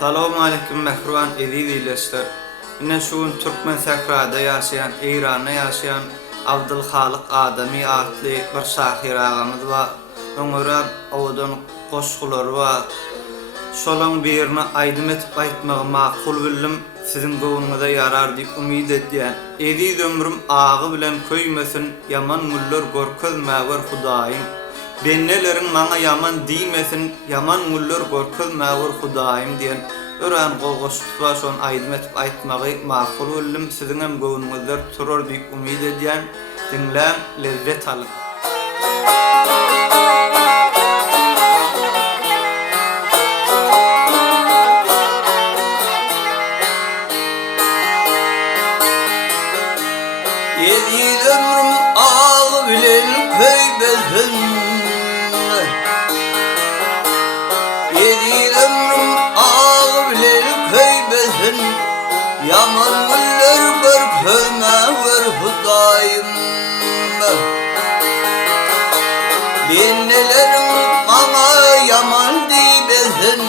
Salamu aleyküm mehruan ezizileşler. Yine şuun Türkmen Sakrada yaşayan, İran'da yaşayan Abdülhalik Adami adlı bir şahir ağamız var. Öňüren owadan goşgular var. Şolan birini aýdym etip aýtmagy makul bildim. Sizin gowunuňyza yarar diýip umyd edýän. Eziz ömrüm agy bilen köýmesin, yaman müller gorkezmäwer Hudaýym. Bennelerin maňa yaman diýmesin, yaman müller gorkezmäwer Hudaýym diýen ören goşgular şon aýdym etip aýtmagy makul bildim. Sizin hem gowunuňyzda turar diýip umyd edýän. Dinläň, lezzet alın. Eziz ömrüm ağı bilen köýbesin. Eziz ömrüm ağı bilen köýbesin. Yaman güller görkezmäwer Hudaýym. Bennelerim maňa yaman diýbesin.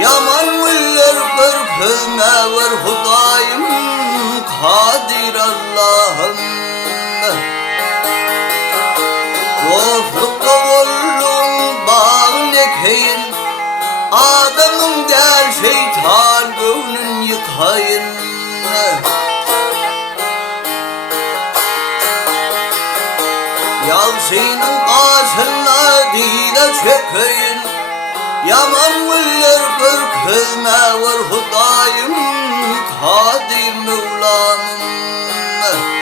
Yaman güller görkezmäwer Hudaýym. Kadir Allah'ım Goflukta ollum bağın ekheyin Adamın der şeytan gönlün yıkayın Yalçının karşına dile çekeyin Yaman güller görkezmäwer Hudaýym Kadir Mevlamım